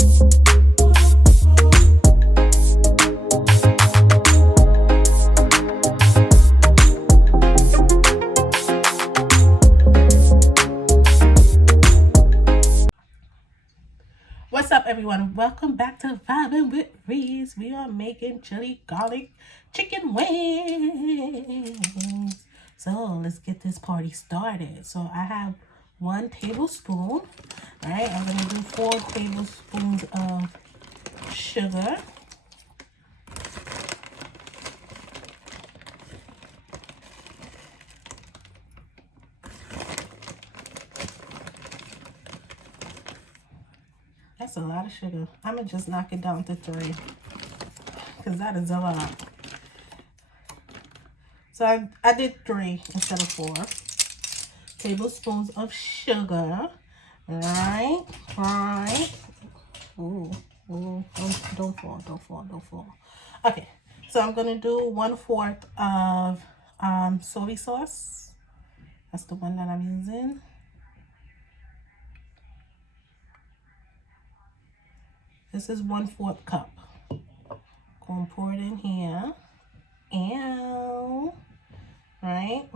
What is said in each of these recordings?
What's up, everyone? Welcome back to Vibing with Reese. We are making chili garlic chicken wings. So let's get this party started. So I have 1 tablespoon. All right, I'm gonna do 4 tablespoons of sugar. That's a lot of sugar. I'm gonna just knock it down to 3 because that is a lot. So I did 3 instead of 4 tablespoons of sugar. Right. Ooh, don't fall. Okay, so I'm gonna do 1/4 of soy sauce. That's the one that I'm using. This is 1/4 cup. Gonna pour it in here. Right.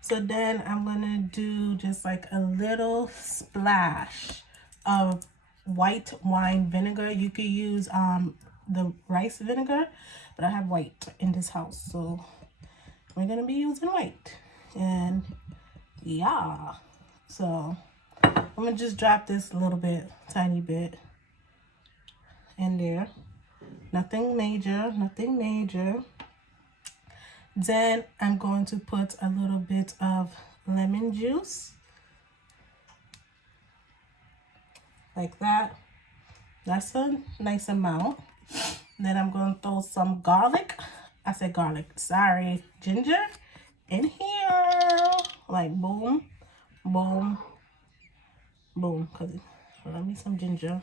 So then I'm gonna do just like a little splash of white wine vinegar. You could use the rice vinegar, but I have white in this house, so we're gonna be using white. And yeah, so I'm gonna just drop this a little bit, tiny bit in there. Nothing major. Then I'm going to put a little bit of lemon juice, like that. That's a nice amount. Then I'm going to throw some garlic. I said garlic, sorry, ginger in here. Like boom, boom, boom. Cause I love me some ginger.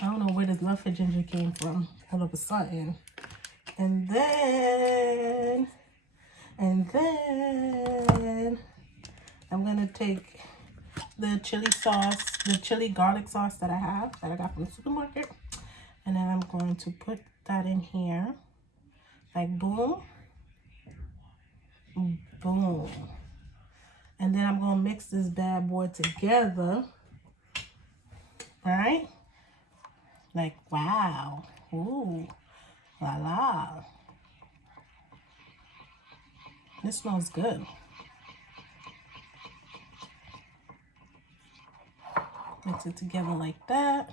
I don't know where this love for ginger came from all of a sudden. And then I'm gonna take the chili sauce, the chili garlic sauce that I got from the supermarket, and then I'm going to put that in here, like boom, boom. And then I'm gonna mix this bad boy together, right? Like, wow, ooh, la la. This smells good. Mix it together like that.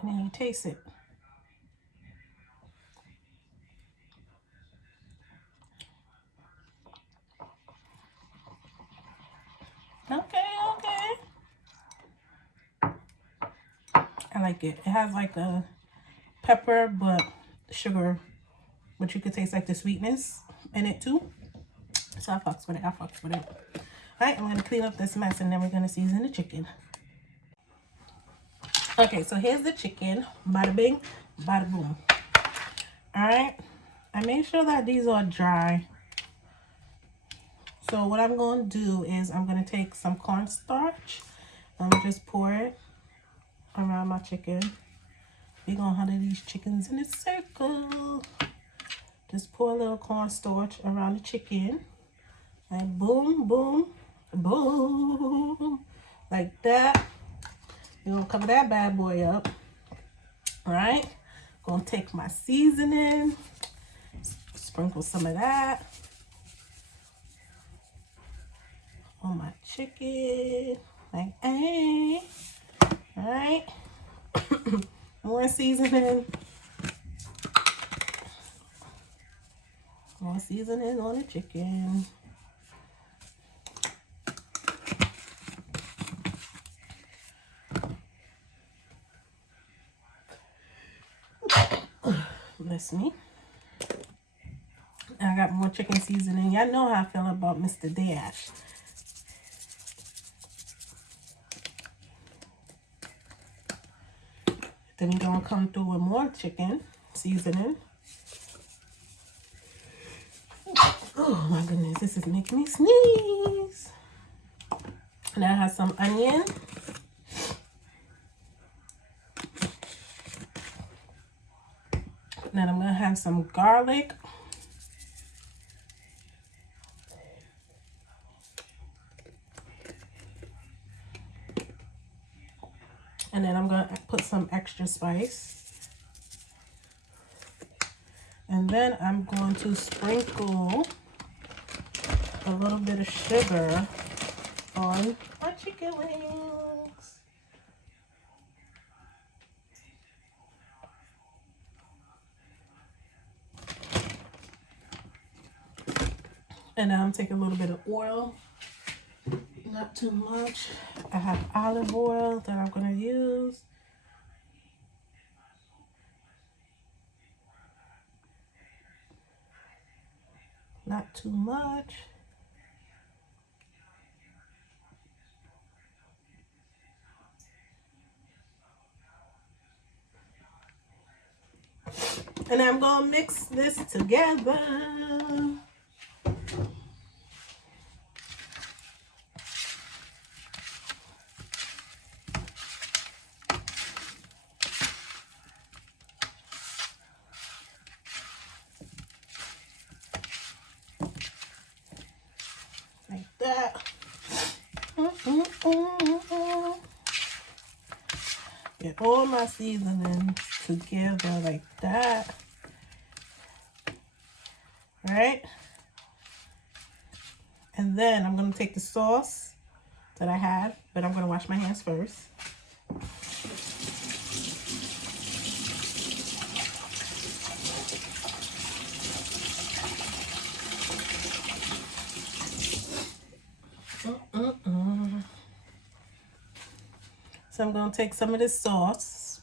And then you taste it. Okay. I like it. It has like a pepper, but sugar, but you could taste like the sweetness in it too. So I fucks with it. All right, I'm gonna clean up this mess and then we're gonna season the chicken. Okay, so here's the chicken. Bada bing, bada boom. All right, I made sure that these are dry. So what I'm going to do is I'm going to take some cornstarch. I'm going to just pour it around my chicken. We're going to huddle these chickens in a circle. Just pour a little cornstarch around the chicken. Like boom, boom, boom. Like that. We're going to cover that bad boy up. All right. Going to take my seasoning. Sprinkle some of that on my chicken, like, hey, all right. More seasoning on the chicken. Bless me. I got more chicken seasoning. Y'all know how I feel about Mr. Dash. Then we're gonna come through with more chicken seasoning. Oh my goodness, this is making me sneeze. Now I have some onion. Then I'm gonna have some garlic. And then I'm gonna put some extra spice. And then I'm going to sprinkle a little bit of sugar on my chicken wings. And now I'm taking a little bit of oil, not too much. I have olive oil that I'm gonna use. Not too much. And I'm gonna mix this together. Like that. Get all my seasoning together like that. Right? And then I'm going to take the sauce that I had, but I'm going to wash my hands first. So I'm going to take some of this sauce.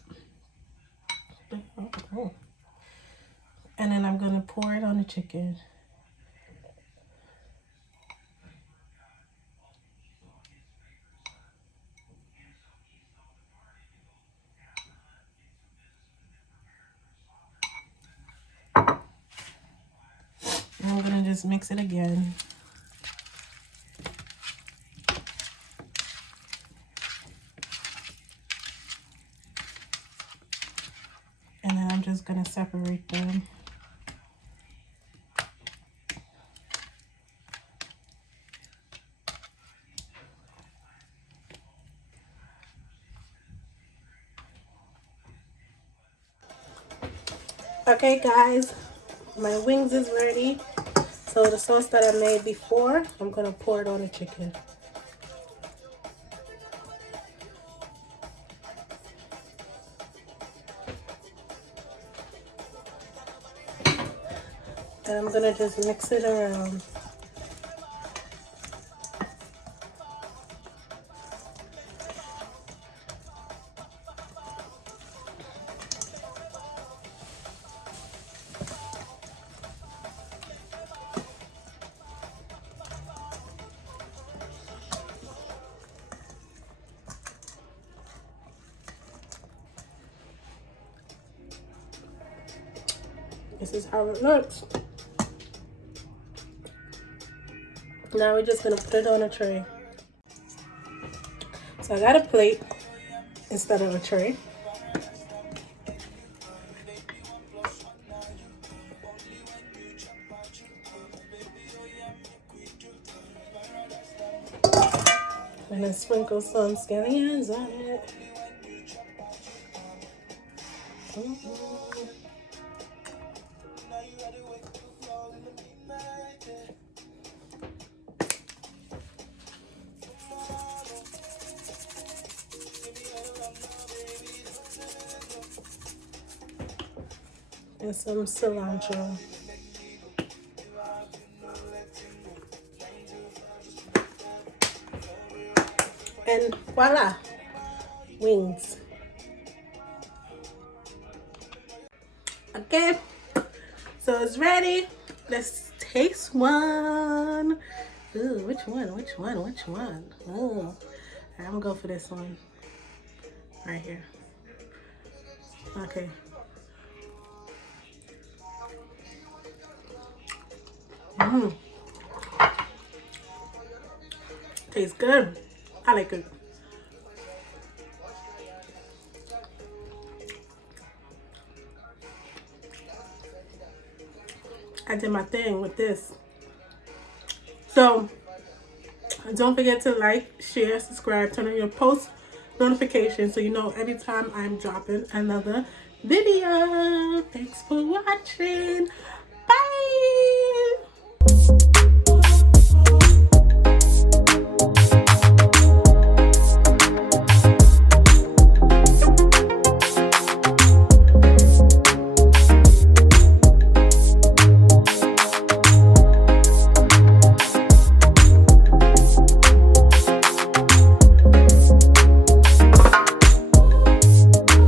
And then I'm going to pour it on the chicken. And I'm going to just mix it again. And then I'm just going to separate them. Okay guys, my wings is ready. So the sauce that I made before, I'm going to pour it on the chicken. And I'm going to just mix it around. This is how it looks. Now we're just gonna put it on a tray. So I got a plate instead of a tray. And then sprinkle some scallions on it. And some cilantro. And voila, wings. Okay, so it's ready. Let's taste one. Ooh, which one? Which one? Which one? Ooh. I'm gonna go for this one. Right here. Okay. Mmm. Tastes good. I like it. I did my thing with this. So don't forget to like, share, subscribe, turn on your post notifications so you know every time I'm dropping another video. Thanks for watching.